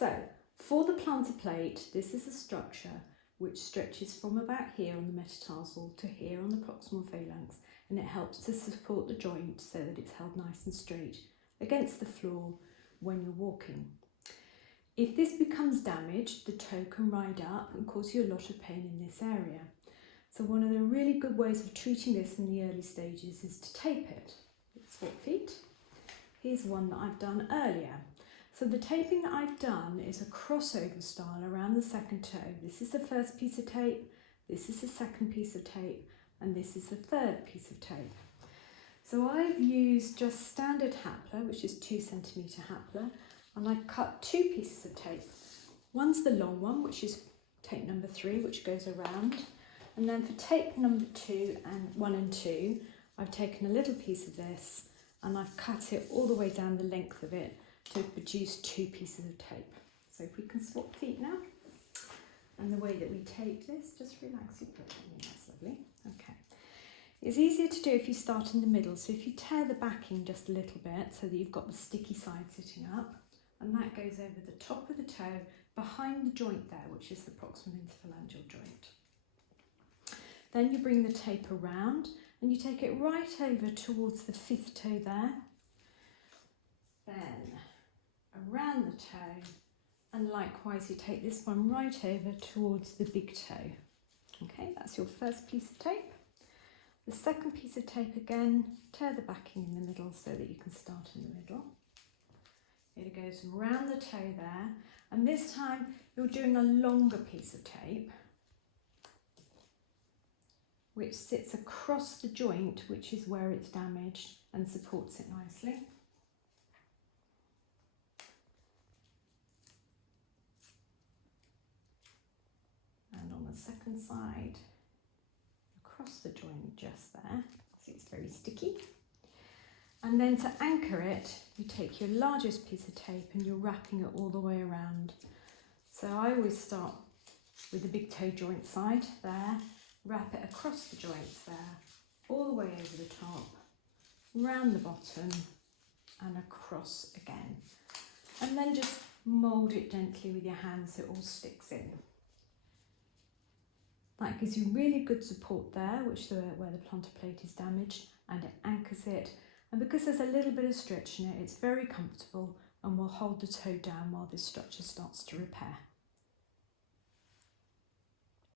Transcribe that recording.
So for the plantar plate, this is a structure which stretches from about here on the metatarsal to here on the proximal phalanx, and it helps to support the joint so that it's held nice and straight against the floor when you're walking. If this becomes damaged, the toe can ride up and cause you a lot of pain in this area. So one of the really good ways of treating this in the early stages is to tape it. It's 4 feet. Here's one that I've done earlier. So the taping that I've done is a crossover style around the second toe. This is the first piece of tape, this is the second piece of tape, and this is the third piece of tape. So I've used just standard hapler, which is 2 centimetre hapler, and I've cut 2 pieces of tape. One's the long one, which is tape number 3, which goes around. And then for tape number 1 and 2, I've taken a little piece of this and I've cut it all the way down the length of it to produce 2 pieces of tape. So if we can swap feet now. And the way that we tape this, just relax your foot. That's lovely. Okay. It's easier to do if you start in the middle. So if you tear the backing just a little bit so that you've got the sticky side sitting up, and that goes over the top of the toe behind the joint there, which is the proximal interphalangeal joint. Then you bring the tape around and you take it right over towards the 5th toe there. Then around the toe, and likewise you take this one right over towards the big toe. Okay, that's your first piece of tape. The second piece of tape again, tear the backing in the middle so that you can start in the middle. It goes around the toe there, and this time you're doing a longer piece of tape which sits across the joint, which is where it's damaged, and supports it nicely. And on the second side, across the joint just there, so it's very sticky. And then to anchor it, you take your largest piece of tape and you're wrapping it all the way around. So I always start with the big toe joint side there, wrap it across the joints there, all the way over the top, round the bottom and across again. And then just mould it gently with your hands so it all sticks in. That gives you really good support there, where the plantar plate is damaged, and it anchors it. And because there's a little bit of stretch in it, it's very comfortable and will hold the toe down while this structure starts to repair.